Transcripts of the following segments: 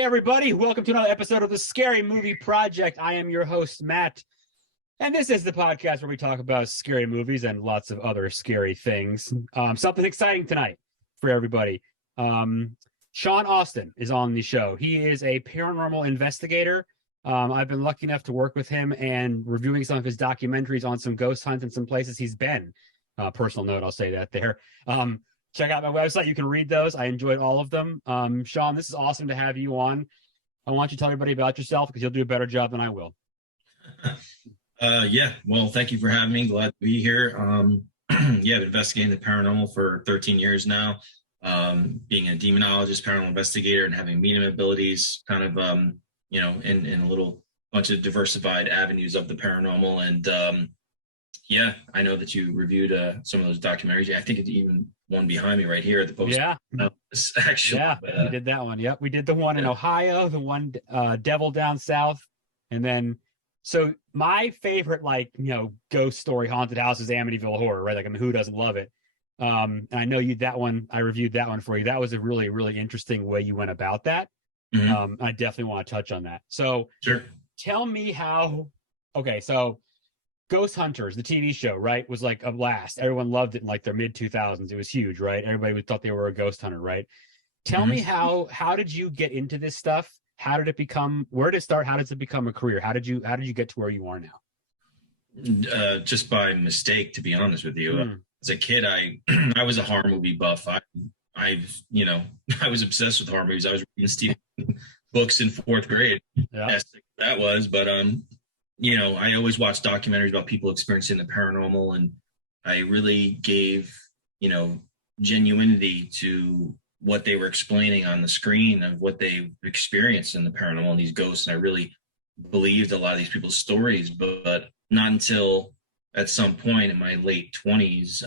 Hey, everybody. Welcome to another episode of the Scary Movie Project. I am your host, Matt. And this is the podcast where we talk about scary movies and lots of other scary things. Something exciting tonight for everybody. Sean Austin is on the show. He is a paranormal investigator. I've been lucky enough to work with him and reviewing some of his documentaries on some ghost hunts and some places he's been. Personal note, I'll say that there. Check out my website. You can read those. I enjoyed all of them. Sean, this is awesome to have you on. I want you to tell everybody about yourself because you'll do a better job than I will. Yeah, well, thank you for having me. Glad to be here. I've been investigating the paranormal for 13 years now. Being a demonologist, paranormal investigator, and having medium abilities, kind of, in a little bunch of diversified avenues of the paranormal. And I know that you reviewed some of those documentaries. I think it's even one behind me right here at the post. Yeah, actually. Yeah, we did that one. Yep, we did the one in Ohio, the one Devil Down South, and then. So my favorite, ghost story, haunted house is Amityville Horror, right? Who doesn't love it? And I know I reviewed that one for you. That was a really, really interesting way you went about that. Mm-hmm. I definitely want to touch on that. So sure. Tell me so Ghost Hunters, the TV show, right, was like a blast. Everyone loved it in their mid 2000s. It was huge, right? Everybody thought they were a ghost hunter, right? Tell me how did you get into this stuff? How did it become? Where did it start? How does it become a career? How did you get to where you are now? Just by mistake, to be honest with you. As a kid, I was a horror movie buff. I was obsessed with horror movies. I was reading Stephen books in fourth grade. Yeah. That was, but I always watched documentaries about people experiencing the paranormal, and I really gave genuinity to what they were explaining on the screen of what they experienced in the paranormal and these ghosts. And I really believed a lot of these people's stories, but not until at some point in my late 20s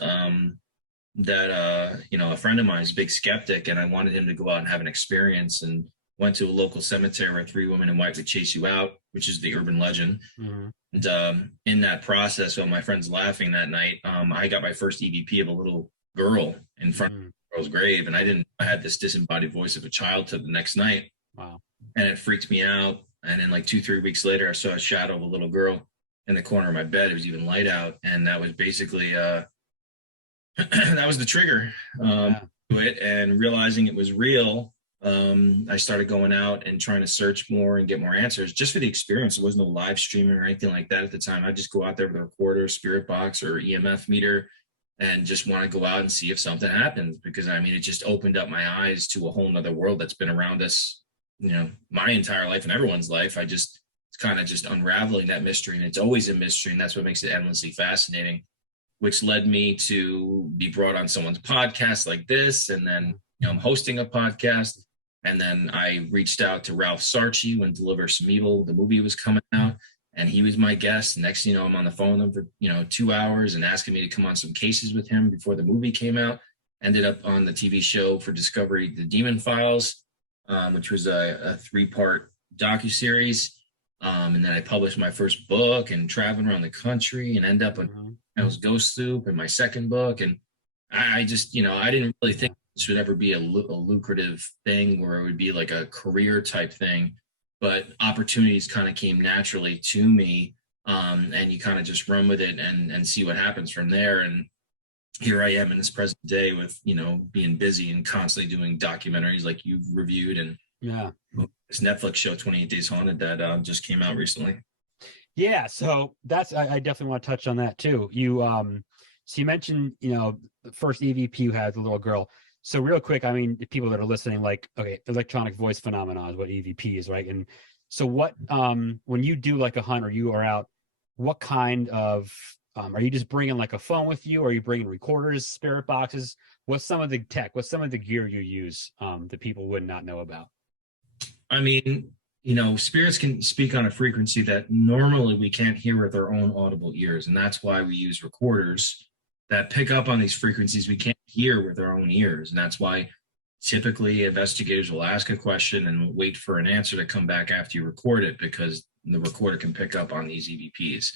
that a friend of mine is a big skeptic, and I wanted him to go out and have an experience, and went to a local cemetery where 3 women in white would chase you out, which is the urban legend. Mm-hmm. And in that process, while my friend's laughing that night, I got my first EVP of a little girl in front of the girl's grave, and I had this disembodied voice of a child till the next night. Wow. And it freaked me out. And then 2-3 weeks later, I saw a shadow of a little girl in the corner of my bed. It was even light out, and that was basically that was the trigger to it. And realizing it was real, I started going out and trying to search more and get more answers just for the experience. There was no live streaming or anything like that at the time. I'd just go out there with a recorder, spirit box, or EMF meter, and just want to go out and see if something happens, because it just opened up my eyes to a whole nother world that's been around us, my entire life and everyone's life. It's kind of just unraveling that mystery, and it's always a mystery, and that's what makes it endlessly fascinating, which led me to be brought on someone's podcast like this. And then, I'm hosting a podcast, and then I reached out to Ralph Sarchie when Deliver Some Evil, the movie, was coming out, and he was my guest. Next, I'm on the phone with him for, 2 hours and asking me to come on some cases with him before the movie came out. Ended up on the TV show for Discovery, The Demon Files, which was a 3-part docuseries. And then I published my first book and traveling around the country, and end up on Ghost Soup and my second book. And I just, I didn't really think this would ever be a lucrative thing where it would be like a career type thing. But opportunities kind of came naturally to me, and you kind of just run with it and see what happens from there. And here I am in this present day with, being busy and constantly doing documentaries like you've reviewed, and this Netflix show, 28 Days Haunted, that just came out recently. Yeah, so I definitely want to touch on that too. You mentioned, the first EVP you had, the little girl. So real quick, people that are listening, electronic voice phenomena is what EVP is, right? And so what, when you do a hunt or you are out, what kind of, are you just bringing a phone with you? Or are you bringing recorders, spirit boxes? What's some of the tech? What's some of the gear you use that people would not know about? Spirits can speak on a frequency that normally we can't hear with our own audible ears. And that's why we use recorders that pick up on these frequencies we can't hear with our own ears. And that's why typically investigators will ask a question and wait for an answer to come back after you record it, because the recorder can pick up on these EVPs.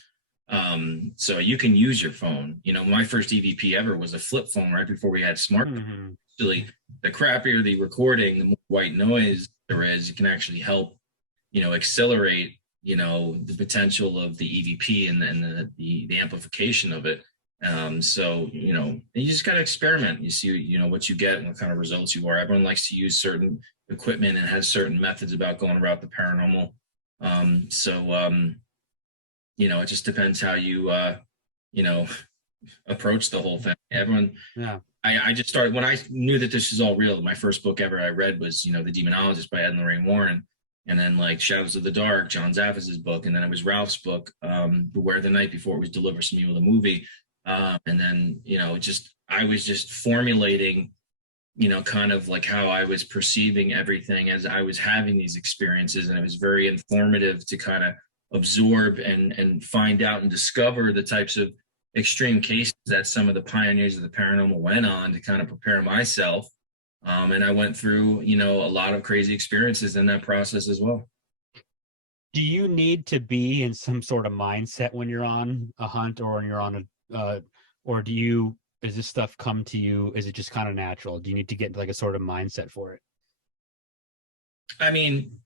So you can use your phone. My first EVP ever was a flip phone right before we had smartphones. Actually, the crappier the recording, the more white noise there is, it can actually help, accelerate, the potential of the EVP and the amplification of it. So, you just got to experiment. You see, what you get and what kind of results you are. Everyone likes to use certain equipment and has certain methods about going about the paranormal. It just depends how you, approach the whole thing. Everyone, yeah. I just started when I knew that this was all real. My first book ever I read was, The Demonologist by Ed and Lorraine Warren. And then like Shadows of the Dark, John Zaffis's book. And then it was Ralph's book, Beware the Night Before It Was Deliver Some Evil, the movie. And then, I was just formulating, kind of like how I was perceiving everything as I was having these experiences. And it was very informative to kind of absorb and find out and discover the types of extreme cases that some of the pioneers of the paranormal went on to kind of prepare myself. And I went through, a lot of crazy experiences in that process as well. Do you need to be in some sort of mindset when you're on a hunt or when you're on or does this stuff come to you? Is it just kind of natural? Do you need to get like a sort of mindset for it? I mean,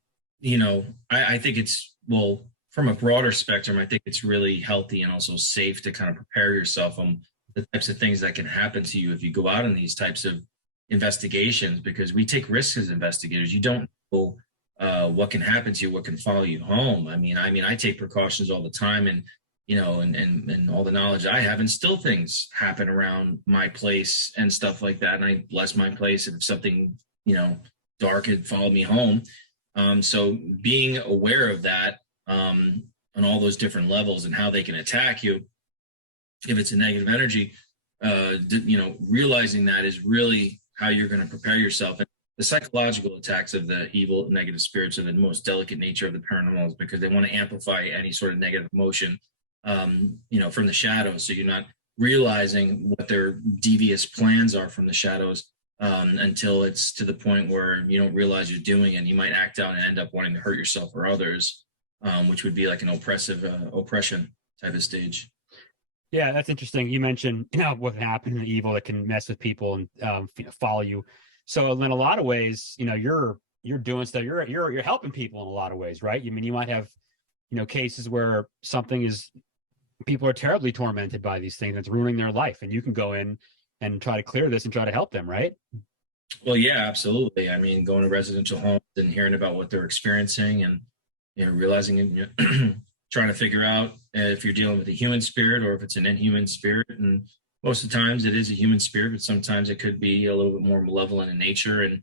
I think it's, well, from a broader spectrum, I think it's really healthy and also safe to kind of prepare yourself on the types of things that can happen to you if you go out on these types of investigations, because we take risks as investigators. You don't know what can happen to you, what can follow you home. I mean, I take precautions all the time, and and all the knowledge I have, and still things happen around my place and stuff like that. And I bless my place if something dark had followed me home. So being aware of that on all those different levels and how they can attack you if it's a negative energy, realizing that is really how you're going to prepare yourself. And the psychological attacks of the evil negative spirits are the most delicate nature of the paranormal, because they want to amplify any sort of negative emotion, from the shadows. So you're not realizing what their devious plans are from the shadows until it's to the point where you don't realize you're doing it. And you might act out and end up wanting to hurt yourself or others, which would be like an oppression type of stage. Yeah, that's interesting. You mentioned, what happened in the evil that can mess with people and follow you. So in a lot of ways, you're doing stuff. You're helping people in a lot of ways, right? I mean, you might have, cases where people are terribly tormented by these things. That's ruining their life, and you can go in and try to clear this and try to help them, right? Well, yeah, absolutely. I mean, going to residential homes and hearing about what they're experiencing, and realizing trying to figure out if you're dealing with a human spirit or if it's an inhuman spirit. And most of the times it is a human spirit, but sometimes it could be a little bit more malevolent in nature. And,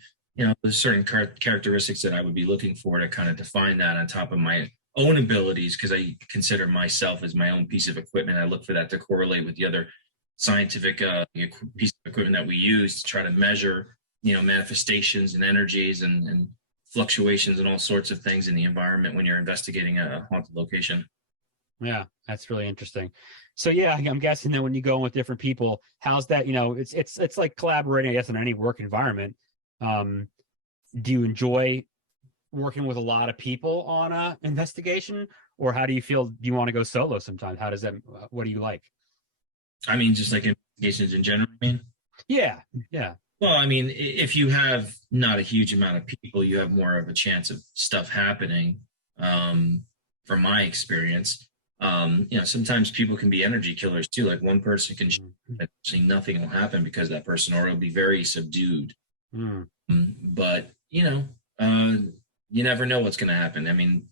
there's certain characteristics that I would be looking for to kind of define that on top of my own abilities, because I consider myself as my own piece of equipment. I look for that to correlate with the other scientific piece of equipment that we use to try to measure, manifestations and energies and fluctuations and all sorts of things in the environment when you're investigating a haunted location. Yeah, that's really interesting. So yeah, I'm guessing that when you go in with different people, how's that? It's like collaborating, I guess, in any work environment. Do you enjoy working with a lot of people on a investigation, or how do you feel? Do you want to go solo sometimes? What do you like? I mean, just like investigations in general, I mean? Yeah. Well, I mean, if you have not a huge amount of people, you have more of a chance of stuff happening. From my experience, sometimes people can be energy killers too. Like one person can actually nothing will happen because that person, or it'll be very subdued. But you never know what's going to happen. I mean,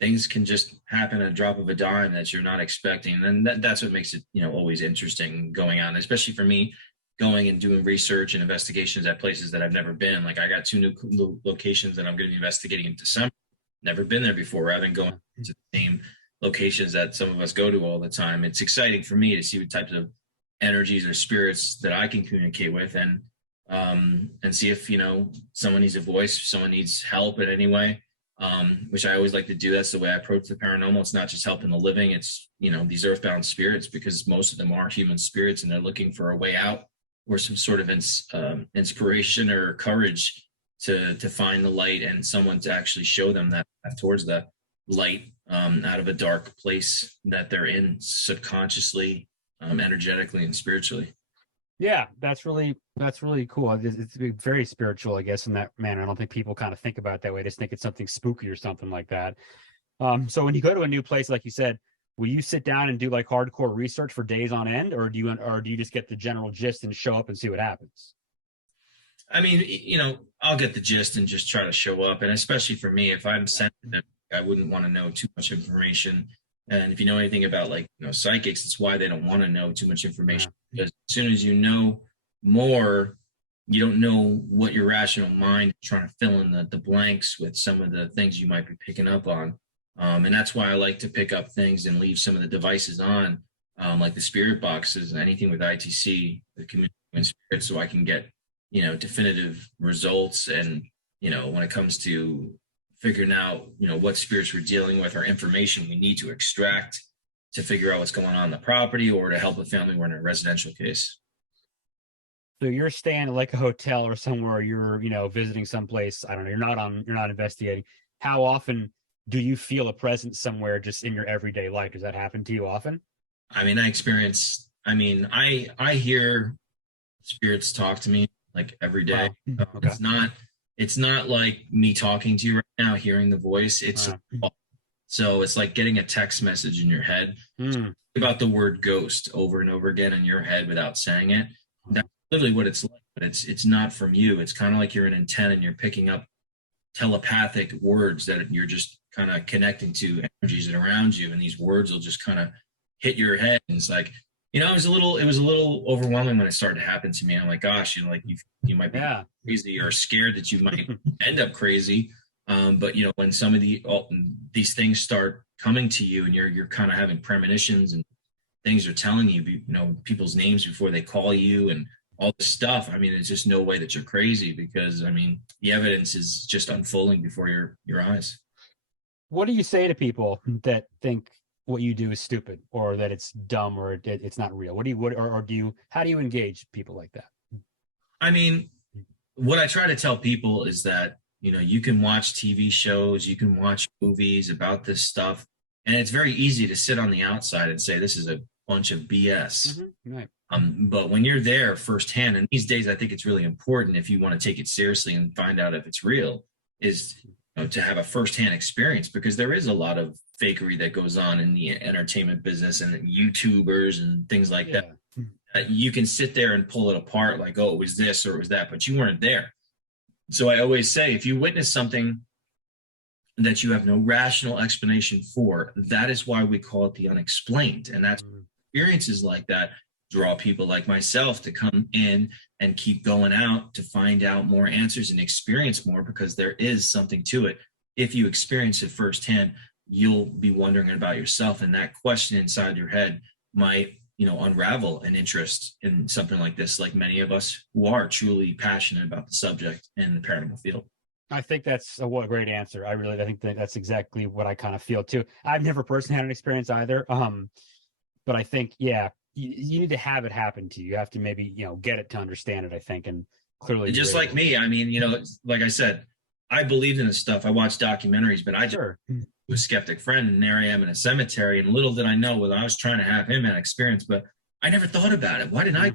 things can just happen at a drop of a dime that you're not expecting, and that's what makes it always interesting going on, especially for me, going and doing research and investigations at places that I've never been. Like I got 2 new locations that I'm going to be investigating in December. Never been there before, rather than going to the same locations that some of us go to all the time. It's exciting for me to see what types of energies or spirits that I can communicate with, and see if someone needs a voice, someone needs help in any way, which I always like to do. That's the way I approach the paranormal. It's not just helping the living, it's these earthbound spirits, because most of them are human spirits and they're looking for a way out or some sort of inspiration or courage to find the light, and someone to actually show them that path towards the light, out of a dark place that they're in subconsciously, energetically and spiritually. Yeah, that's really cool. It's very spiritual, I guess, in that manner. I don't think people kind of think about it that way. They just think it's something spooky or something like that. So when you go to a new place, like you said, will you sit down and do like hardcore research for days on end, or do you just get the general gist and show up and see what happens? I mean, I'll get the gist and just try to show up. And especially for me, if I'm sensitive, I wouldn't want to know too much information. And if you know anything about like, psychics, it's why they don't want to know too much information. Yeah. Because as soon as you know more, you don't know what your rational mind is trying to fill in the blanks with some of the things you might be picking up on. And that's why I like to pick up things and leave some of the devices on, like the spirit boxes, anything with ITC, the community and spirit, so I can get definitive results. And when it comes to figuring out what spirits we're dealing with or information we need to extract to figure out what's going on in the property or to help a family, we're in a residential case. So you're staying at like a hotel or somewhere, you're visiting someplace, I don't know, you're not investigating. How often do you feel a presence somewhere just in your everyday life? Does that happen to you often? I mean, I hear spirits talk to me like every day. Wow. Okay. It's not like me talking to you right now, hearing the voice. It's so it's like getting a text message in your head about the word ghost over and over again in your head without saying it. That's literally what it's like, but it's not from you. It's kind of like you're an antenna and you're picking up telepathic words that you're just kind of connecting to energies that are around you, and these words will just kind of hit your head. And it's like, it was a little overwhelming when it started to happen to me. I'm like, gosh, like you might be crazy or scared that you might end up crazy. But when some of these things start coming to you and you're kind of having premonitions and things are telling you, people's names before they call you and all this stuff. I mean, it's just no way that you're crazy, because the evidence is just unfolding before your eyes. What do you say to people that think what you do is stupid or that it's dumb or it's not real? How do you engage people like that? I mean, what I try to tell people is that, you can watch TV shows, you can watch movies about this stuff, and it's very easy to sit on the outside and say, this is a bunch of BS. Mm-hmm. Right. But when you're there firsthand, and these days, I think it's really important if you want to take it seriously and find out if it's real, is to have a firsthand experience, because there is a lot of fakery that goes on in the entertainment business and YouTubers and things like that. You can sit there and pull it apart like, oh, it was this or it was that, but you weren't there. So I always say, if you witness something that you have no rational explanation for, that is why we call it the unexplained. And that's experiences like that draw people like myself to come in and keep going out to find out more answers and experience more, because there is something to it. If you experience it firsthand, you'll be wondering about yourself, and that question inside your head might unravel an interest in something like this, like many of us who are truly passionate about the subject in the paranormal field. I think that's a great answer. I think that's exactly what I kind of feel too. I've never personally had an experience either. But I think, you need to have it happen to you. You have to maybe, get it to understand it, I think. And clearly, just like me, I mean, like I said, I believed in this stuff. I watched documentaries, but I just was a skeptic friend, and there I am in a cemetery. And little did I know whether I was trying to have him an experience, but I never thought about it. Why didn't I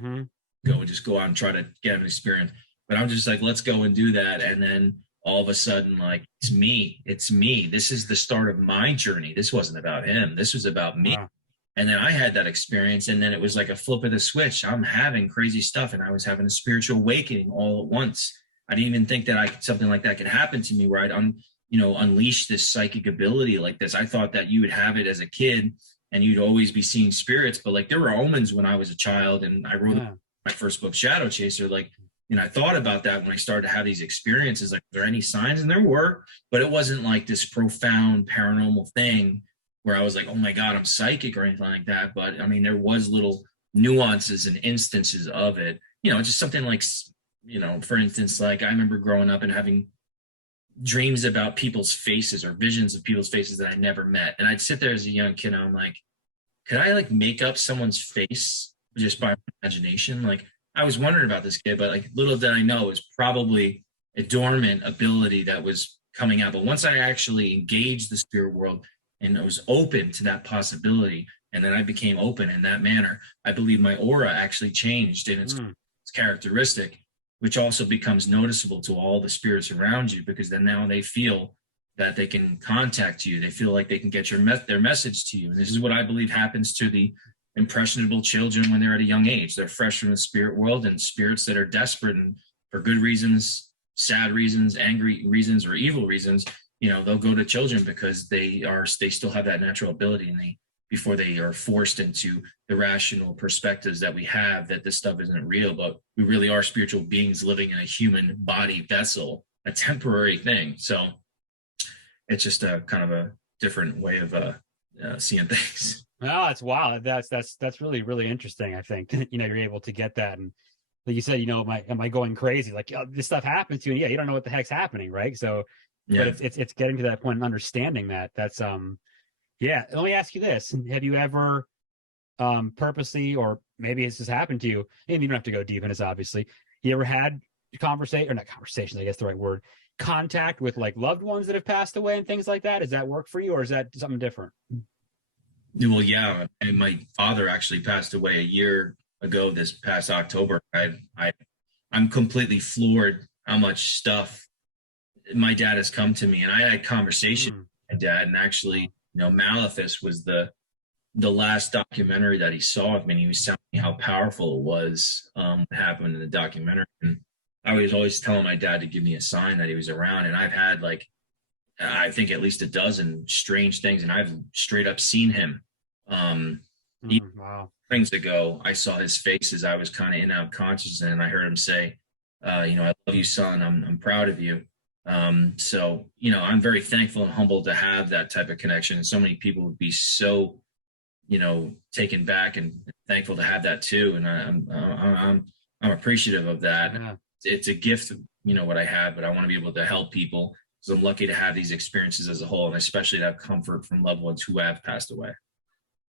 go and just go out and try to get an experience? But I'm just like, let's go and do that. And then all of a sudden, like, it's me. This is the start of my journey. This wasn't about him. This was about me. Wow. And then I had that experience, and then it was like a flip of the switch. I'm having crazy stuff, and I was having a spiritual awakening all at once. I didn't even think that something like that could happen to me, where I'd unleash this psychic ability like this. I thought that you would have it as a kid, and you'd always be seeing spirits. But like, there were omens when I was a child, and I wrote my first book, Shadow Chaser. Like, I thought about that when I started to have these experiences. Like, are there any signs? And there were, but it wasn't like this profound paranormal thing where I was like, oh my God, I'm psychic or anything like that. But I mean, there was little nuances and instances of it, just something like, for instance, like I remember growing up and having dreams about people's faces or visions of people's faces that I never met. And I'd sit there as a young kid and I'm like, could I like make up someone's face just by imagination? Like, I was wondering about this kid, but like, little did I know it was probably a dormant ability that was coming out. But once I actually engaged the spirit world and I was open to that possibility, And then I became open in that manner. I believe my aura actually changed in its characteristic, which also becomes noticeable to all the spirits around you, because then now they feel that they can contact you. They feel like they can get their message to you. And this is what I believe happens to the impressionable children when they're at a young age. They're fresh from the spirit world, and spirits that are desperate and for good reasons, sad reasons, angry reasons, or evil reasons, they'll go to children because they still have that natural ability, and before they are forced into the rational perspectives that we have, that this stuff isn't real, but we really are spiritual beings living in a human body vessel, a temporary thing. So it's just a kind of a different way of seeing things. Oh, it's wild. That's really, really interesting. I think, you're able to get that. And like you said, am I going crazy? Like, this stuff happens to you. And yeah, you don't know what the heck's happening. Right. So, yeah. But it's getting to that point and understanding that. That's, yeah. Let me ask you this. Have you ever purposely, or maybe it's just happened to you, and you don't have to go deep in this, obviously, you ever had not conversations, I guess the right word, contact with like loved ones that have passed away and things like that? Does that work for you, or is that something different? Well, yeah. And my father actually passed away a year ago this past October. I'm completely floored how much stuff my dad has come to me. And I had conversation with my dad, and actually, Maleface was the last documentary that he saw of me. And he was telling me how powerful it was, what happened in the documentary. And I was always telling my dad to give me a sign that he was around. And I've had I think at least a dozen strange things, and I've straight up seen him. Wow. Things ago, I saw his face as I was kind of in and out conscious, and I heard him say, I love you, son. I'm proud of you. So, I'm very thankful and humbled to have that type of connection. And so many people would be so, taken back and thankful to have that too. And I'm appreciative of that. Yeah. It's a gift, what I have, but I want to be able to help people, because I'm lucky to have these experiences as a whole, and especially to have comfort from loved ones who have passed away.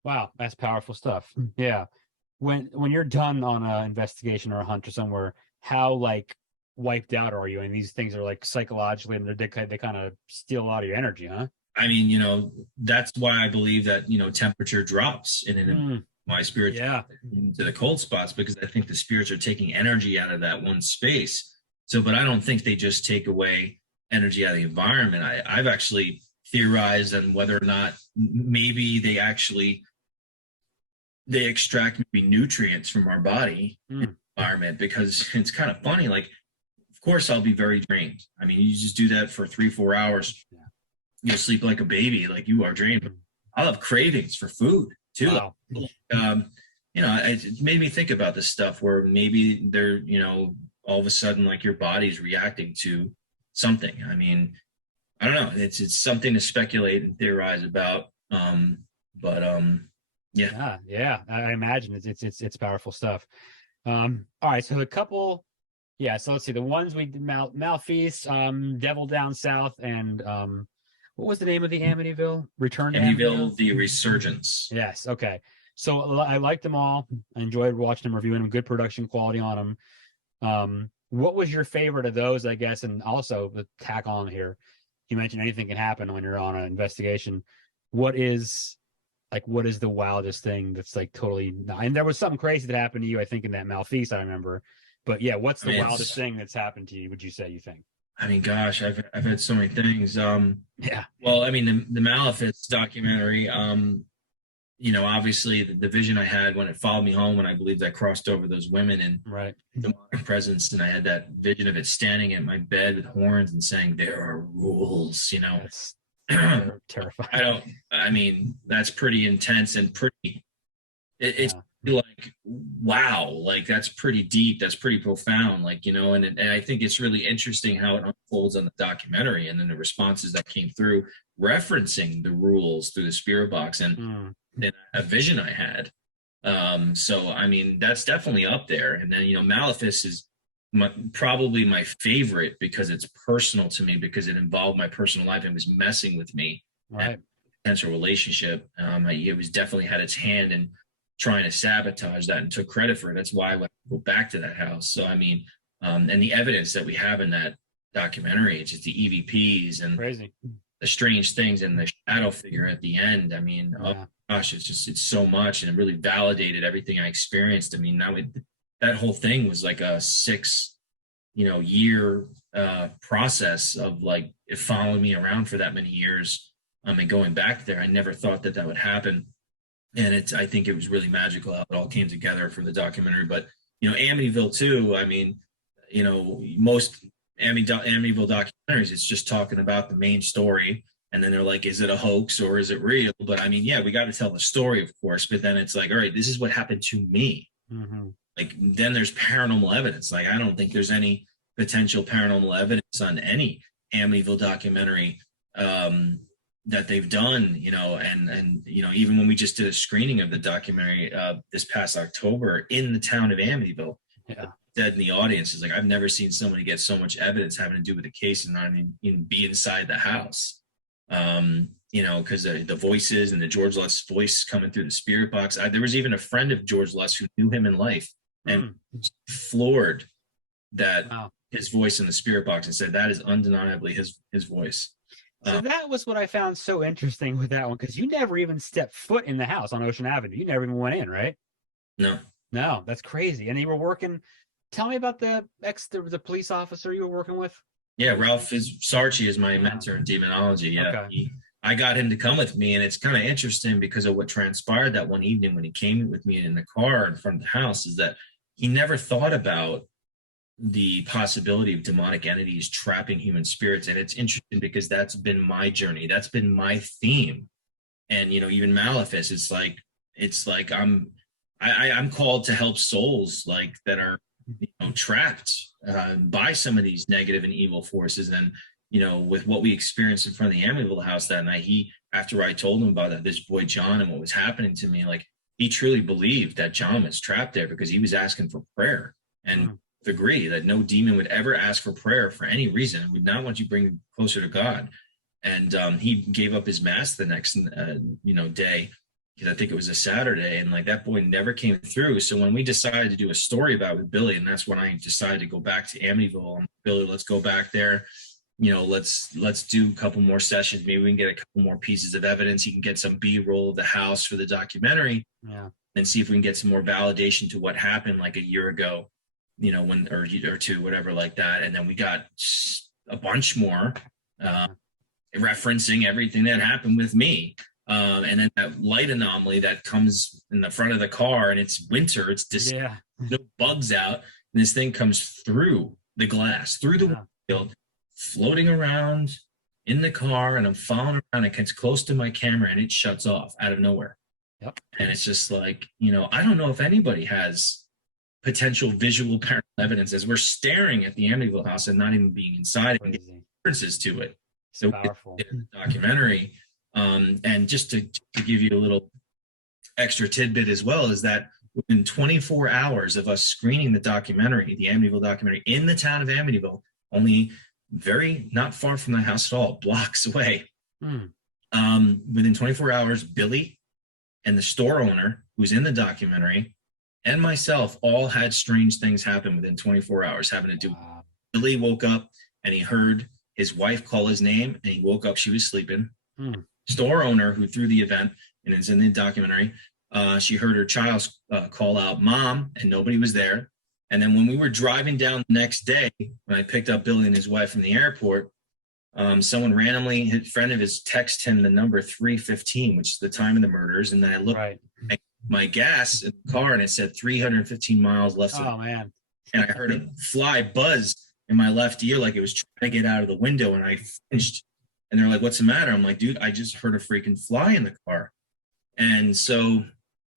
Wow, that's powerful stuff. Yeah. When you're done on an investigation or a hunt or somewhere, how wiped out are you? And these things are psychologically, and they kind of steal a lot of your energy, huh? I mean, that's why I believe that, temperature drops in my spirit into the cold spots, because I think the spirits are taking energy out of that one space. So, but I don't think they just take away energy out of the environment. I've actually theorized on whether or not maybe they extract maybe nutrients from our body environment, because it's kind of funny. Of course I'll be very drained. I mean, you just do that for 3-4 hours. Yeah. You'll sleep like a baby, like you are drained. But I'll have cravings for food too. Wow. It made me think about this stuff where maybe they're, all of a sudden, your body's reacting to something. I mean, I don't know. It's something to speculate and theorize about. Yeah. I imagine it's powerful stuff. All right, so a couple. Yeah, so let's see. The ones we did, Maleface, Devil Down South, and what was the name of the Amityville? Return to Amityville, the Resurgence. Yes. Okay. So I liked them all. I enjoyed watching them, reviewing them. Good production quality on them. What was your favorite of those, I guess? And also the tack on here, you mentioned anything can happen when you're on an investigation. What is the wildest thing that's totally not? And there was something crazy that happened to you, I think, in that Maleface, I remember. But yeah, what's the wildest thing that's happened to you, would you say, you think? I mean, gosh, I've had so many things. Yeah. Well, I mean, the Maleface documentary, obviously the vision I had when it followed me home, when I believed I crossed over those women and the presence, and I had that vision of it standing at my bed with horns and saying, "There are rules," That's terrifying. That's pretty intense and pretty. It's wow, that's pretty deep. That's pretty profound, and I think it's really interesting how it unfolds on the documentary, and then the responses that came through referencing the rules through the spirit box and a vision I had. So, I mean, that's definitely up there. And then, Maleface is probably my favorite because it's personal to me, because it involved my personal life and was messing with me. Right. Potential relationship. It was definitely had its hand in trying to sabotage that and took credit for it. That's why I went to go back to that house. So, I mean, and the evidence that we have in that documentary, it's just the EVPs and crazy. strange things and the shadow figure at the end. I mean, oh gosh, it's so much, and it really validated everything I experienced. I mean, that whole thing was like a 6 year process of like it following me around for that many years. And going back there, I never thought that would happen. And I think it was really magical how it all came together for the documentary. But, Amityville too, I mean, most Amityville documentaries, it's just talking about the main story. And then they're like, is it a hoax or is it real? But I mean, yeah, we got to tell the story, of course. But then it's like, all right, this is what happened to me. Mm-hmm. Like, then there's paranormal evidence. Like, I don't think there's any potential paranormal evidence on any Amityville documentary that they've done, and even when we just did a screening of the documentary this past October in the town of Amityville, dead in the audience is like, I've never seen somebody get so much evidence having to do with the case and not even be inside the house. Because the voices and the George Lust's voice coming through the spirit box. There was even a friend of George Lust who knew him in life and floored that his voice in the spirit box and said that is undeniably his voice. So that was what I found so interesting with that one, because you never even stepped foot in the house on Ocean Avenue. You never even went in, right? No, that's crazy. And you were working. Tell me about the police officer you were working with. Yeah, Ralph Sarchie is my mentor in demonology. Yeah, okay. I got him to come with me, and it's kind of interesting because of what transpired that one evening when he came with me in the car in front of the house. Is that he never thought about the possibility of demonic entities trapping human spirits. And it's interesting because that's been my journey. That's been my theme. And, even Maleface, it's like I'm called to help souls like that are, trapped by some of these negative and evil forces. And, with what we experienced in front of the Amityville house that night, after I told him about that, this boy, John, and what was happening to me, like he truly believed that John was trapped there because he was asking for prayer. And agree that no demon would ever ask for prayer for any reason. It would not want you bring closer to God. And he gave up his mass the next day, because I think it was a Saturday, and like that boy never came through. So when we decided to do a story about it with Billy, and that's when I decided to go back to Amityville, Billy, let's go back there, let's do a couple more sessions. Maybe we can get a couple more pieces of evidence. You can get some B-roll of the house for the documentary, and see if we can get some more validation to what happened like a year ago, or two, whatever, like that. And then we got a bunch more referencing everything that happened with me. And then that light anomaly that comes in the front of the car, and it's winter, it's just no bugs out. And this thing comes through the glass, through the windshield, floating around in the car. And I'm following around. It gets close to my camera and it shuts off out of nowhere. And it's just like, I don't know if anybody has potential visual paranormal evidence as we're staring at the Amityville house and not even being inside and getting references to it. So powerful documentary. And just to give you a little extra tidbit as well, is that within 24 hours of us screening the documentary, the Amityville documentary, in the town of Amityville, only not far from the house at all, blocks away, within 24 hours, Billy and the store owner who's in the documentary and myself all had strange things happen within 24 hours having to do. Billy woke up and he heard his wife call his name, and he woke up, she was sleeping. Store owner who threw the event, and it's in the documentary, she heard her child call out mom, and nobody was there. And then when we were driving down the next day, when I picked up Billy and his wife from the airport, someone randomly, a friend of his, texted him the number 315, which is the time of the murders. And then I looked at my gas in the car, and it said 315 miles left. Oh, man. And I heard a fly buzz in my left ear like it was trying to get out of the window, and I flinched. And they're like, what's the matter? I'm like, dude, I just heard a freaking fly in the car. And so,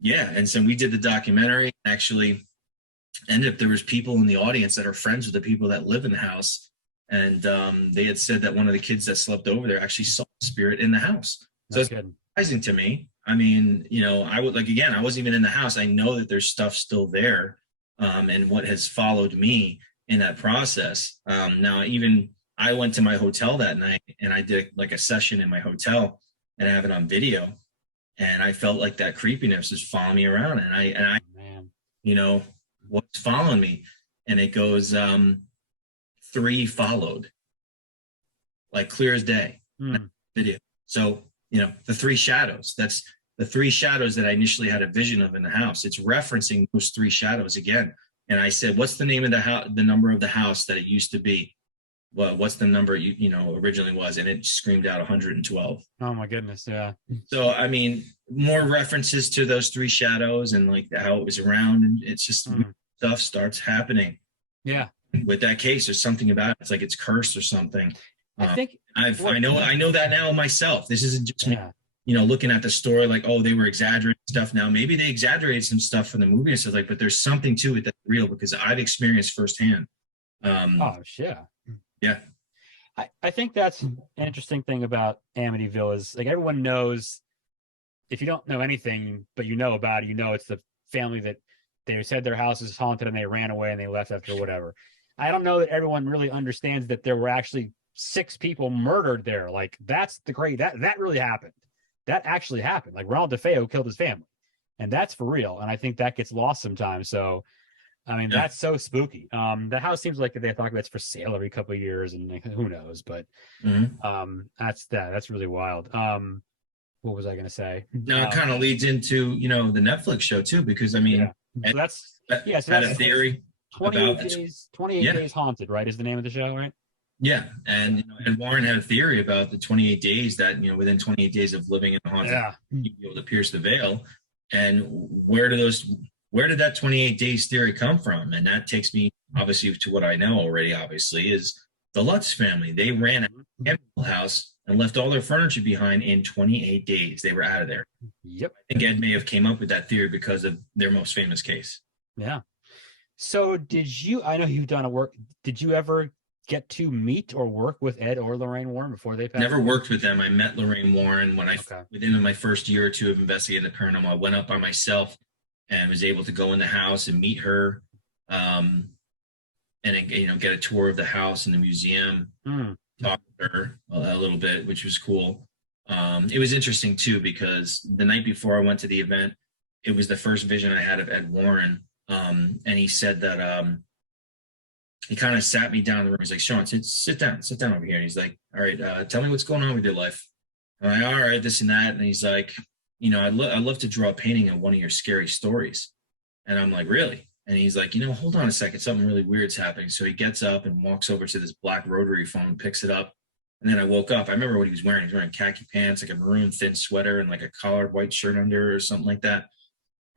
and so we did the documentary. Actually ended up, there was people in the audience that are friends with the people that live in the house. And they had said that one of the kids that slept over there actually saw a spirit in the house. So it's surprising to me. I mean, I would I wasn't even in the house. I know that there's stuff still there, and what has followed me in that process. Now, even I went to my hotel that night, and I did like a session in my hotel, and I have it on video, and I felt like that creepiness was following me around, and I what's following me? And it goes, 3 followed, like clear as day. video. So, the three shadows, that's the three shadows that I initially had a vision of in the house. It's referencing those three shadows again. And I said, what's the name of the house, the number of the house that it used to be? Well, what's the number originally was? And it screamed out 112. Oh my goodness. Yeah. So, I mean, more references to those three shadows and like how it was around. And it's just stuff starts happening. Yeah. With that case, there's something about it. It's like it's cursed or something. I think I know that now myself. This isn't just me, looking at the story like, oh, they were exaggerating stuff. Now maybe they exaggerated some stuff from the movie and stuff like, but there's something to it that's real because I've experienced firsthand. Yeah. I think that's an interesting thing about Amityville is like everyone knows, if you don't know anything, but you know about it, it's the family that they said their house is haunted and they ran away and they left after whatever. I don't know that everyone really understands that there were actually 6 people murdered there. Like that really happened. That actually happened. Like Ronald DeFeo killed his family, and that's for real. And I think that gets lost sometimes. So, I mean, that's so spooky. The house seems like they talk about it's for sale every couple of years, and like, who knows? But that's really wild. What was I going to say? Now it kind of leads into the Netflix show too, because I mean, so that's a theory. 28 Days Haunted, right? Is the name of the show, right? Yeah, and and Warren had a theory about the 28 days that within 28 days of living in a haunted, you'd be able to pierce the veil. And where did that 28 days theory come from? And that takes me obviously to what I know already. Obviously, is the Lutz family. They ran a house and left all their furniture behind in 28 days. They were out of there. Yep. I think Ed may have came up with that theory because of their most famous case. Yeah. So I know you've done did you ever get to meet or work with Ed or Lorraine Warren before they passed? Never worked with them. I met Lorraine Warren when within my first year or two of investigating the paranormal. I went up by myself and was able to go in the house and meet her, and get a tour of the house and the museum, talk to her a little bit, which was cool. It was interesting too because the night before I went to the event, it was the first vision I had of Ed Warren, and he said that he kind of sat me down in the room. He's like, Sean, sit down over here. And he's like, all right, tell me what's going on with your life. I'm like, all right, this and that. And he's like, I'd love to draw a painting of one of your scary stories. And I'm like, really? And he's like, hold on a second. Something really weird's happening. So he gets up and walks over to this black rotary phone and picks it up. And then I woke up. I remember what he was wearing. He was wearing khaki pants, like a maroon thin sweater and like a collared white shirt under or something like that.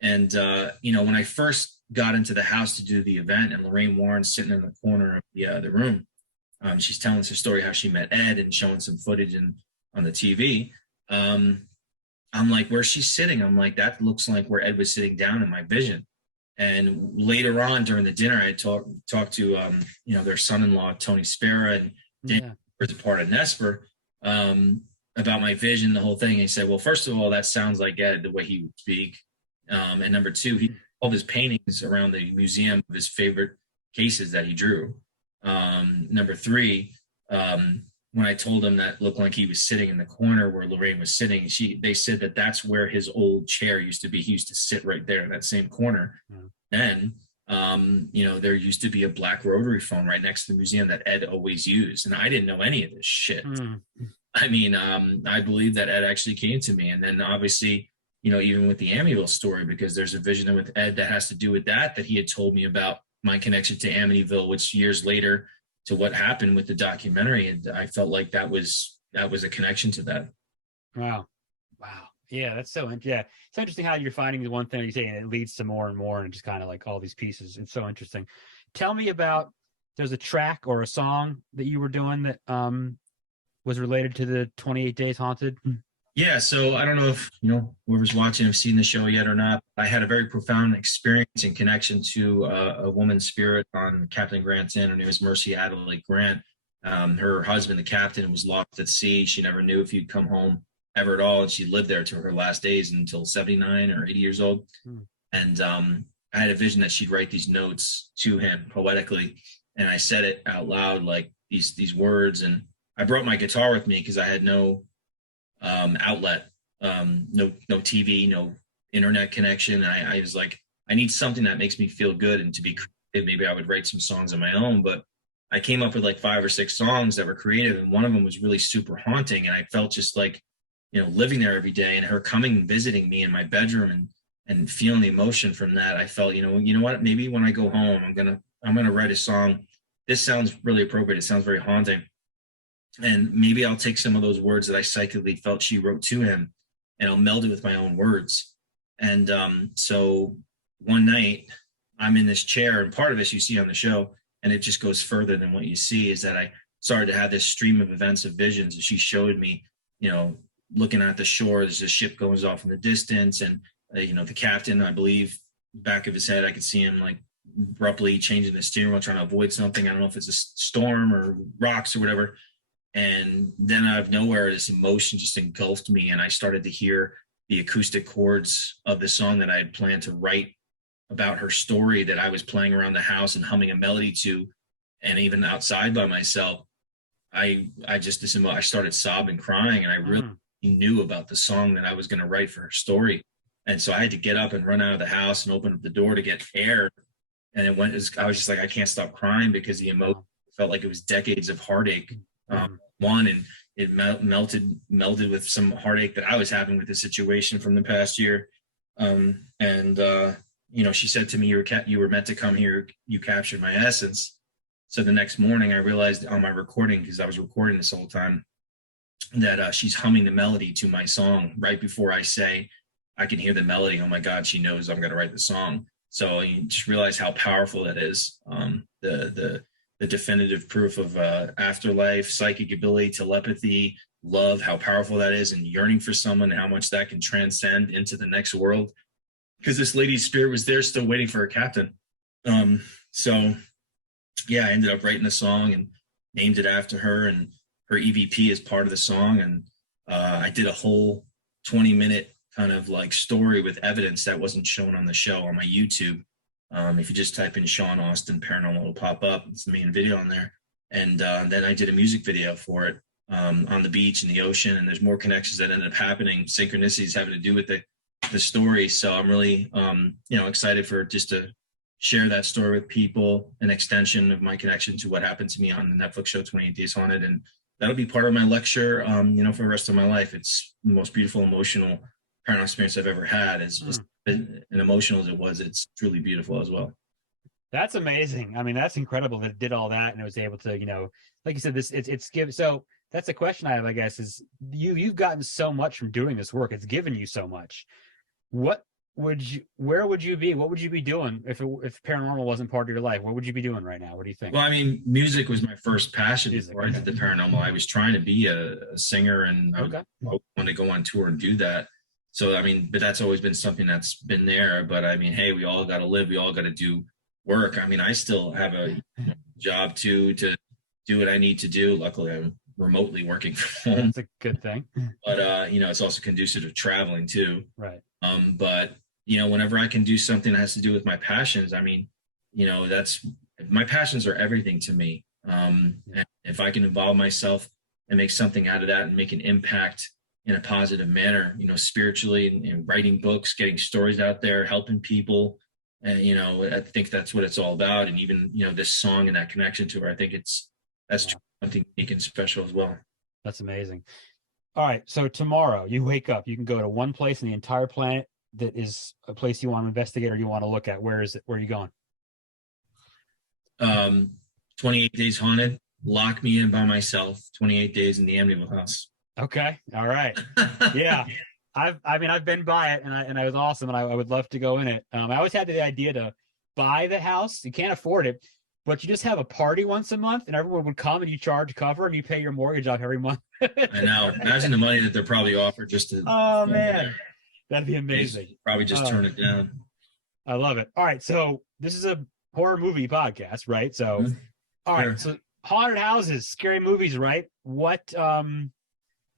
And, when I first got into the house to do the event and Lorraine Warren's sitting in the corner of the room, she's telling us her story, how she met Ed and showing some footage on the TV. I'm like, where's she sitting? I'm like, that looks like where Ed was sitting down in my vision. And later on during the dinner, I talked to, their son-in-law, Tony Spera, and Dan was a part of Nesper, about my vision, the whole thing. And he said, well, first of all, that sounds like Ed, the way he would speak. And number two, he all his paintings around the museum of his favorite cases that he drew. Number three, when I told him that looked like he was sitting in the corner where Lorraine was sitting, they said that that's where his old chair used to be. He used to sit right there in that same corner. Then, there used to be a black rotary phone right next to the museum that Ed always used. And I didn't know any of this shit. I mean, I believe that Ed actually came to me. And then obviously, even with the Amityville story, because there's a vision with Ed that has to do with that he had told me about my connection to Amityville, which years later to what happened with the documentary. And I felt like that was a connection to that. Wow. Yeah, that's so interesting. Yeah, it's interesting how you're finding the one thing you say and it leads to more and more and just kind of like all these pieces. It's so interesting. Tell me about, there's a track or a song that you were doing that was related to the 28 Days Haunted. Yeah, so I don't know if whoever's watching have seen the show yet or not. I had a very profound experience and connection to a woman's spirit on Captain Grant's Inn. Her name is Mercy Adelaide Grant. Her husband, the captain, was lost at sea. She never knew if he'd come home ever at all, and she lived there to her last days until 79 or 80 years old. And I had a vision that she'd write these notes to him poetically, and I said it out loud, like these words. And I brought my guitar with me because I had no outlet, no TV, no internet connection. I was like, I need something that makes me feel good and to be creative. Maybe I would write some songs of my own, but I came up with like 5 or 6 songs that were creative, and one of them was really super haunting. And I felt just like, living there every day, and her coming and visiting me in my bedroom and feeling the emotion from that. I felt, you know what, maybe when I go home, I'm gonna write a song. This sounds really appropriate. It sounds very haunting. And maybe I'll take some of those words that I psychically felt she wrote to him, and I'll meld it with my own words. And so one night I'm in this chair, and part of this you see on the show, and it just goes further than what you see, is that I started to have this stream of events of visions. And she showed me, looking at the shore, there's a ship goes off in the distance, and the captain, I believe, back of his head, I could see him like abruptly changing the steering wheel, trying to avoid something. I don't know if it's a storm or rocks or whatever. And then out of nowhere, this emotion just engulfed me, and I started to hear the acoustic chords of the song that I had planned to write about her story, that I was playing around the house and humming a melody to, and even outside by myself. I started sobbing, crying, and I really knew about the song that I was going to write for her story. And so I had to get up and run out of the house and open up the door to get air. And I was just like, I can't stop crying, because the emotion felt like it was decades of heartache. And it melded with some heartache that I was having with the situation from the past year. She said to me, you were meant to come here. You captured my essence. So the next morning I realized on my recording, because I was recording this whole time, that she's humming the melody to my song right before I say, I can hear the melody. Oh my God, she knows I'm going to write the song. So you just realize how powerful that is. The definitive proof of afterlife, psychic ability, telepathy, love, how powerful that is, and yearning for someone, how much that can transcend into the next world. Because this lady's spirit was there still waiting for her captain. I ended up writing a song and named it after her, and her EVP is part of the song. And I did a whole 20-minute kind of like story with evidence that wasn't shown on the show on my YouTube. If you just type in Sean Austin Paranormal, it'll pop up. It's the main video on there. And then I did a music video for it on the beach in the ocean. And there's more connections that ended up happening, synchronicities having to do with the story. So I'm really, excited for just to share that story with people, an extension of my connection to what happened to me on the Netflix show 28 Days Haunted. And that'll be part of my lecture, for the rest of my life. It's the most beautiful, emotional paranormal experience I've ever had. As emotional as it was, it's truly beautiful as well. That's amazing. I mean, that's incredible that it did all that and it was able to, like you said, it's give. So that's a question I have, I guess, is you've gotten so much from doing this work. It's given you so much. Where would you be? What would you be doing if paranormal wasn't part of your life? What would you be doing right now? What do you think? Well, I mean, music was my first passion before I did the paranormal. I was trying to be a singer, and I wanted to go on tour and do that. So, I mean, but that's always been something that's been there. But I mean, hey, we all got to live. We all got to do work. I mean, I still have a job to do what I need to do. Luckily, I'm remotely working from home. That's a good thing. But, it's also conducive to traveling too. Right. But, whenever I can do something that has to do with my passions, I mean, my passions are everything to me. And if I can involve myself and make something out of that and make an impact in a positive manner, spiritually, and writing books, getting stories out there, helping people. And, I think that's what it's all about. And even, this song and that connection to her, I think that's something unique and special as well. That's amazing. All right. So tomorrow you wake up, you can go to one place in the entire planet that is a place you want to investigate or you want to look at. Where is it? Where are you going? 28 Days Haunted. Lock me in by myself. 28 days in the Amityville house. Okay. All right. Yeah. I've been by it and I was awesome. And I would love to go in it. I always had the idea to buy the house. You can't afford it, but you just have a party once a month and everyone would come and you charge cover and you pay your mortgage off every month. I know. Imagine the money that they're probably offered just to. Oh man, that'd be amazing. Probably just turn it down. I love it. All right. So this is a horror movie podcast, right? So, all right. So haunted houses, scary movies, right?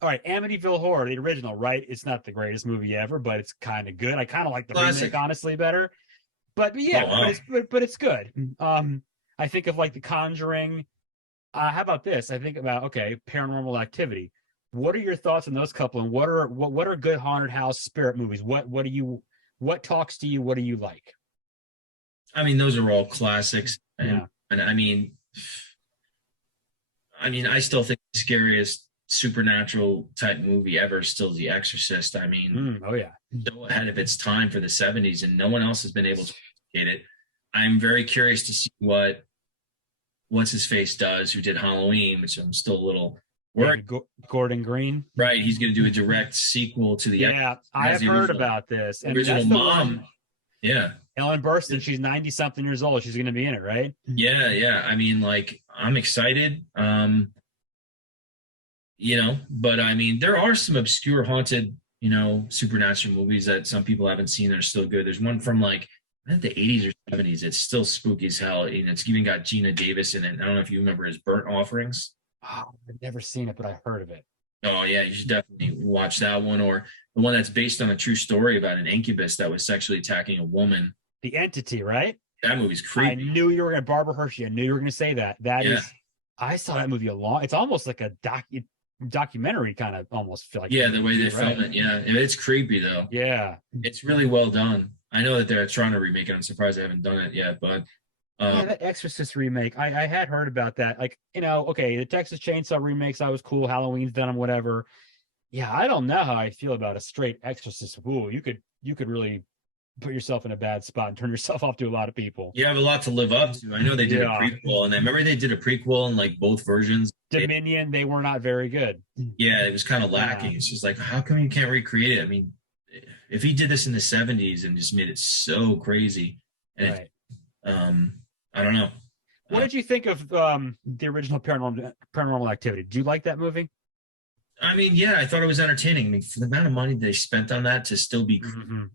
All right, Amityville Horror, the original, right? It's not the greatest movie ever, but it's kind of good. I kind of like the remake, honestly, better. But yeah, but it's good. I think of like The Conjuring. How about this? I think about Paranormal Activity. What are your thoughts on those couple? And what are good haunted house spirit movies? What talks to you? What do you like? I mean, those are all classics. And I mean, I mean, I still think the scariest supernatural type movie ever is still The Exorcist. I mean, Oh yeah. so ahead of its time for the 70s, and no one else has been able to replicate it. I'm very curious to see what what's his face does, who did Halloween, which I'm still a little worried. Gordon Green. Right, he's going to do a direct sequel to the Yeah, I have heard about this. And original that's the mom. one, Yeah, Ellen Burstyn. She's 90 something years old. She's going to be in it, right? yeah. I mean, like, I'm excited. But I mean, there are some obscure haunted, supernatural movies that some people haven't seen that are still good. There's one from like I think the 80s or 70s. It's still spooky as hell. And it's even got Gina Davis in it. I don't know if you remember his Burnt Offerings. Oh, I've never seen it, but I heard of it. Oh yeah, you should definitely watch that one, or the one that's based on a true story about an incubus that was sexually attacking a woman. The Entity, right? That movie's creepy. I knew you were going to Barbara Hershey. I knew you were going to say that. I saw that movie it's almost like a documentary kind of almost feel like. Yeah, the way they film it. Yeah, it's creepy though. Yeah, it's really well done. I know that they're trying to remake it. I'm surprised I haven't done it yet, but that Exorcist remake, I had heard about that. Like, okay, the Texas Chainsaw remakes, I was cool. Halloween's done them, whatever. Yeah, I don't know how I feel about a straight Exorcist. Ooh, you could really put yourself in a bad spot and turn yourself off to a lot of people. You have a lot to live up to. I know they did a prequel, and I remember they did a prequel in like both versions. Dominion, they were not very good. Yeah, it was kind of lacking. It's just like, how come you can't recreate it? I mean, if he did this in the 70s and just made it so crazy, and right. I don't know. What did you think of the original Paranormal Activity? Did you like that movie? I mean, yeah, I thought it was entertaining. I mean, for the amount of money they spent on that to still be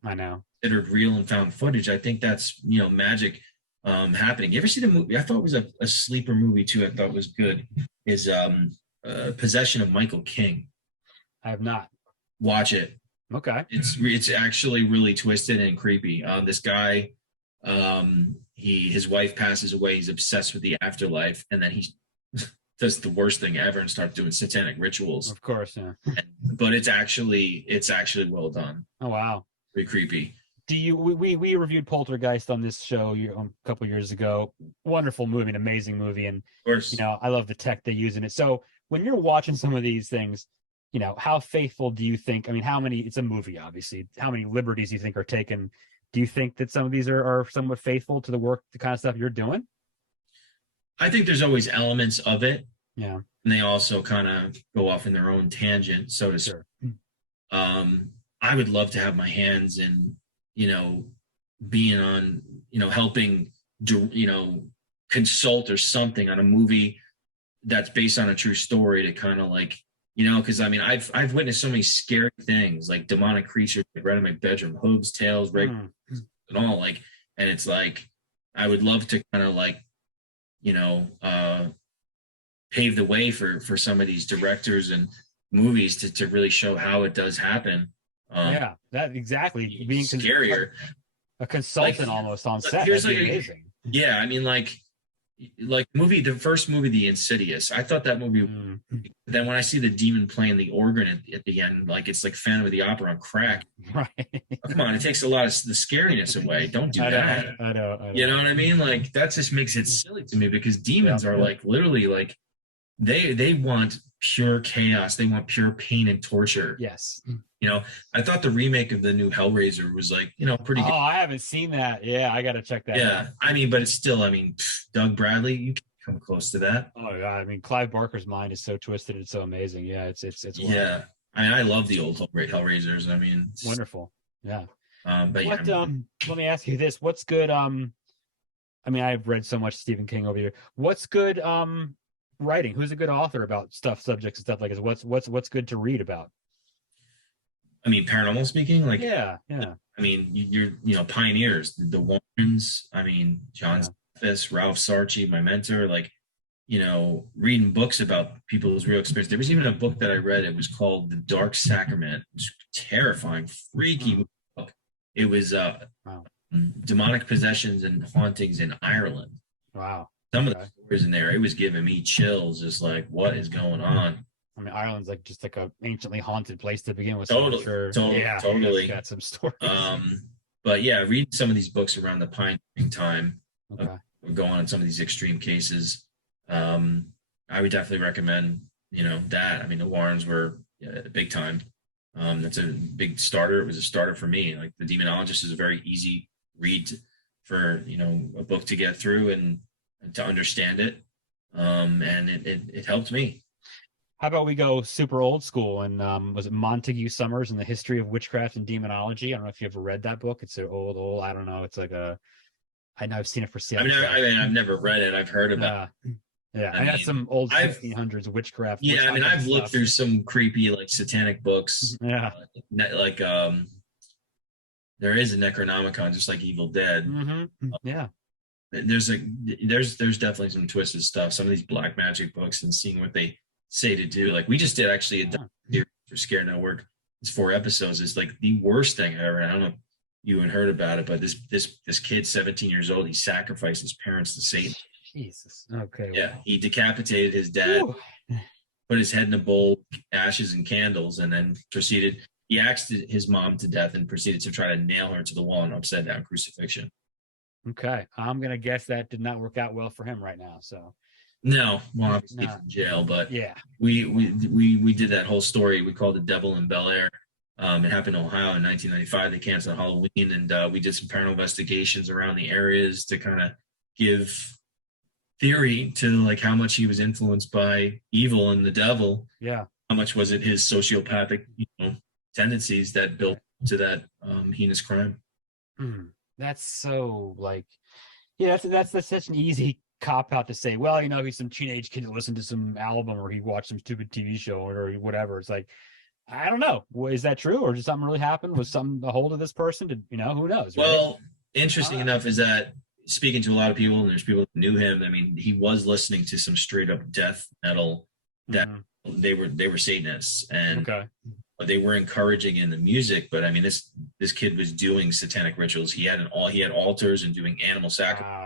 I know considered real and found footage, I think that's magic happening. You ever see the movie? I thought it was a sleeper movie too. I thought was good. Is Possession of Michael King? I have not. Watch it. Okay. It's actually really twisted and creepy. This guy, his wife passes away. He's obsessed with the afterlife, and then he does the worst thing ever and starts doing satanic rituals. Of course, yeah. But it's actually well done. Oh wow, pretty creepy. We reviewed Poltergeist on this show a couple years ago. Wonderful movie, an amazing movie, and of course, I love the tech they use in it. So when you're watching some of these things, how faithful do you think? I mean, it's a movie, obviously. How many liberties do you think are taken? Do you think that some of these are somewhat faithful to the kind of stuff you're doing? I think there's always elements of it. Yeah. And they also kind of go off in their own tangent, so to speak. I would love to have my hands in, being on, helping, consult or something on a movie that's based on a true story to kind of like, because I mean, I've witnessed so many scary things, like demonic creatures right in my bedroom, hooves, tails, and all, like, and it's like, I would love to kind of like, pave the way for some of these directors and movies to really show how it does happen. Yeah, that exactly. Being scarier, a consultant almost on set. Here's like amazing. Yeah, I mean, like the first movie, The Insidious. I thought that movie. Then when I see the demon playing the organ at the end, like it's like Phantom of the Opera on crack. Right. Come on, it takes a lot of the scariness away. Don't do that. I know. You know what I mean? Like that just makes it silly to me because demons are like literally like they want pure chaos. They want pure pain and torture. Yes. I thought the remake of the new Hellraiser was like, pretty good. Oh, I haven't seen that. Yeah, I got to check that out. Yeah, I mean, but it's still, Doug Bradley, you can come close to that. Oh, God. I mean, Clive Barker's mind is so twisted and so amazing. Yeah, it's yeah. I mean, I love the old Hellraisers. I mean, wonderful. Yeah. But what, let me ask you this. What's good? I mean, I've read so much Stephen King over here. What's good writing? Who's a good author about subjects and stuff like this? What's good to read about? I mean, paranormal speaking, like yeah. I mean, you're pioneers, the Warrens. I mean, John Smith, Ralph Sarchie, my mentor. Like, reading books about people's real experience. There was even a book that I read. It was called The Dark Sacrament. It was terrifying, freaky book. It was demonic possessions and hauntings in Ireland. Wow. Some of the stories in there, it was giving me chills. Just like, what is going on? I mean, Ireland's like just like a anciently haunted place to begin with. Totally. Totally. Got some stories. But yeah, reading some of these books around the pioneering time, okay. Going on some of these extreme cases. I I would definitely recommend, that. I mean, the Warrens were big time. That's a big starter. It was a starter for me. Like the Demonologist is a very easy read for, a book to get through and to understand it. And it helped me. How about we go super old school and was it Montague Summers and the History of Witchcraft and Demonology? I don't know if you ever read that book. It's an old, I don't know. It's like I know I've seen it for sale. I mean, I've never read it. I've heard about it. Yeah, I got some old 1600s witchcraft. Yeah, I mean, I've looked through some creepy, like, satanic books. Yeah. Like, there is a Necronomicon, just like Evil Dead. Mm-hmm. Yeah. There's definitely some twisted stuff. Some of these black magic books and seeing what they say to do. Like, we just did actually a documentary for Scare Network. It's 4 episodes. It's like the worst thing ever. I don't know if you had heard about it, but this kid, 17 years old, he sacrificed his parents to Satan. Jesus. Okay. Yeah, he decapitated his dad, put his head in a bowl, ashes and candles, and then proceeded. He axed his mom to death and proceeded to try to nail her to the wall in an upside down crucifixion. Okay, I'm gonna guess that did not work out well for him right now. So no, well, obviously from jail, but yeah, we did that whole story. We called it Devil in Bel Air. It happened in Ohio in 1995. They canceled Halloween, and we did some paranormal investigations around the areas to kind of give theory to like how much he was influenced by evil and the devil. Yeah, how much was it his sociopathic, tendencies that built to that heinous crime. That's so like, yeah, that's such an easy cop out to say. Well, he's some teenage kid who listened to some album or he watched some stupid TV show or whatever. It's like, I don't know. Is that true, or did something really happen? Was something a hold of this person? Who knows? Right? Well, interesting enough is that speaking to a lot of people, and there's people who knew him. I mean, he was listening to some straight up death metal that they were Satanists, and they were encouraging in the music. But I mean, this kid was doing satanic rituals. He had altars and doing animal sacrifice.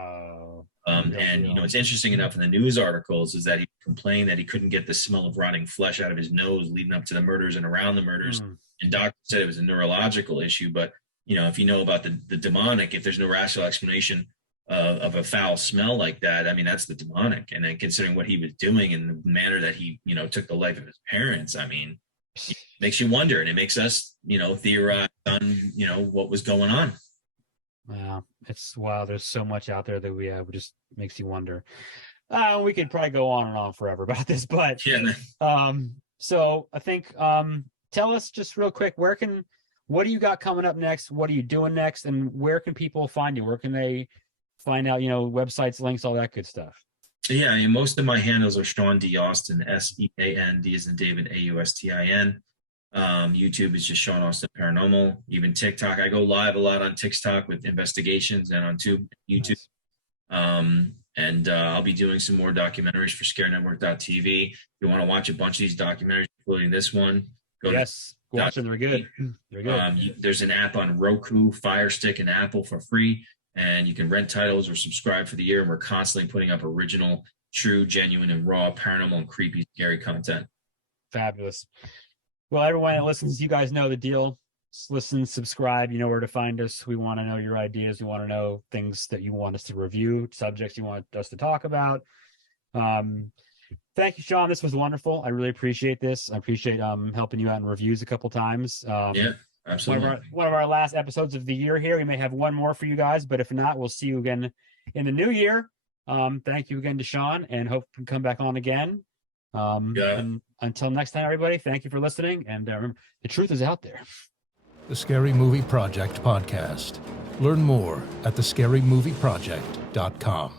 And it's interesting enough in the news articles is that he complained that he couldn't get the smell of rotting flesh out of his nose leading up to the murders and around the murders. And doctors said it was a neurological issue. But if you know about the demonic, if there's no rational explanation of a foul smell like that, I mean, that's the demonic. And then considering what he was doing and the manner that he took the life of his parents, I mean, it makes you wonder, and it makes us theorize on what was going on. Wow, there's so much out there that we have. It just makes you wonder. We could probably go on and on forever about this, but so I think tell us just real quick, what do you got coming up next? What are you doing next? And where can people find you? Where can they find out, websites, links, all that good stuff? Yeah, I mean, most of my handles are Sean D. Austin, SEAN, D as in David, AUSTIN. YouTube is just Sean Austin Paranormal. Even TikTok, I go live a lot on TikTok with investigations and on YouTube. Nice. And I'll be doing some more documentaries for ScareNetwork.tv. If you want to watch a bunch of these documentaries, including this one, watch them. They're good. They're good. There's an app on Roku, Fire Stick, and Apple for free, and you can rent titles or subscribe for the year. And we're constantly putting up original, true, genuine, and raw paranormal and creepy, scary content. Fabulous. Well, everyone that listens, you guys know the deal. Just listen, subscribe. You know where to find us. We want to know your ideas. We want to know things that you want us to review, subjects you want us to talk about. Thank you, Sean. This was wonderful. I really appreciate this. I appreciate helping you out in reviews a couple times. Yeah, absolutely. One of our last episodes of the year here. We may have one more for you guys, but if not, we'll see you again in the new year. Thank you again to Sean, and hope you can come back on again. And until next time, everybody, thank you for listening. And remember, the truth is out there. The Scary Movie Project podcast. Learn more at thescarymovieproject.com.